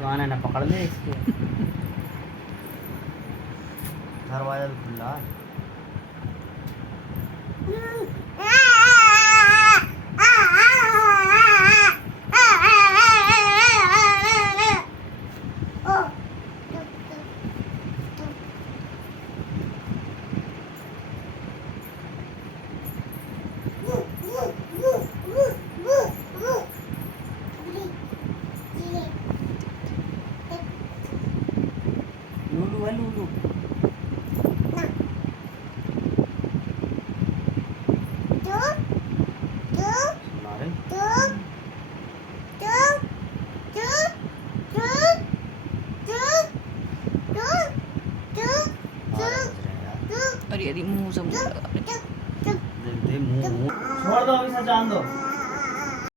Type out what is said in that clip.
तो आना ना पकड़ ले इसके। दरवाजा भी खुला है। लूलू है लूलू। अरे मुंह से मुंह लगा छोड़ दो अभी, सजान दो।